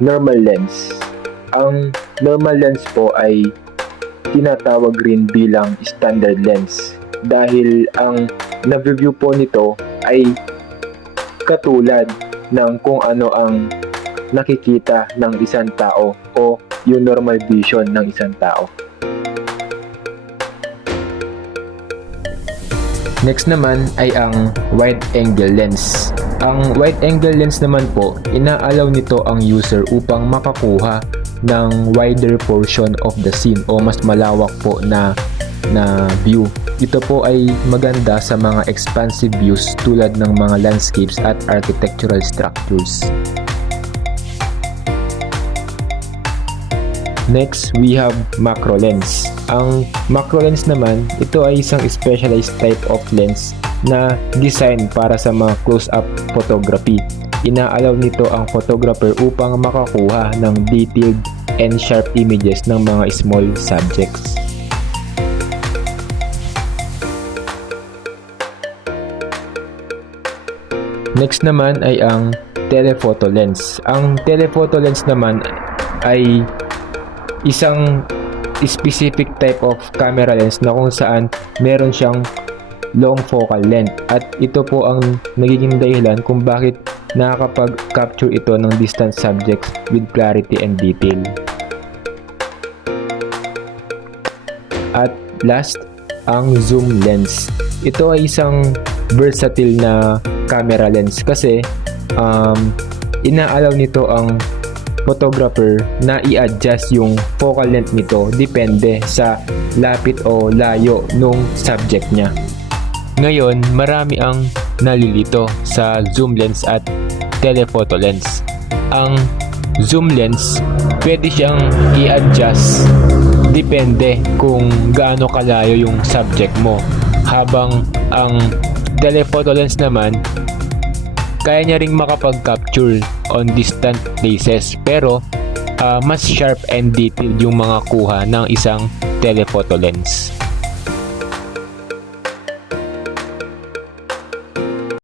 normal lens. Ang normal lens po ay tinatawag rin bilang standard lens dahil ang na-review po nito ay katulad ng kung ano ang nakikita ng isang tao o yung normal vision ng isang tao. Next naman ay ang wide angle lens. Ang wide angle lens naman po, inaalaw nito ang user upang makakuha ng wider portion of the scene o mas malawak po na view. Ito po ay maganda sa mga expansive views tulad ng mga landscapes at architectural structures. Next, we have macro lens. Ang macro lens naman, ito ay isang specialized type of lens na design para sa mga close-up photography. Inaalaw nito ang photographer upang makakuha ng detailed and sharp images ng mga small subjects. Next naman ay ang telephoto lens. Ang telephoto lens naman ay isang specific type of camera lens na kung saan meron siyang long focal length at ito po ang nagiging dahilan kung bakit nakakapag-capture ito ng distant subjects with clarity and detail. At last, ang zoom lens. Ito ay isang versatile na camera lens kasi inaalaw nito ang photographer na i-adjust yung focal length nito depende sa lapit o layo nung subject niya. Ngayon, marami ang nalilito sa zoom lens at telephoto lens. Ang zoom lens, pwede siyang i-adjust depende kung gaano kalayo yung subject mo. Habang ang telephoto lens naman, kaya niya ring makapag-capture on distant places pero mas sharp and detailed yung mga kuha ng isang telephoto lens.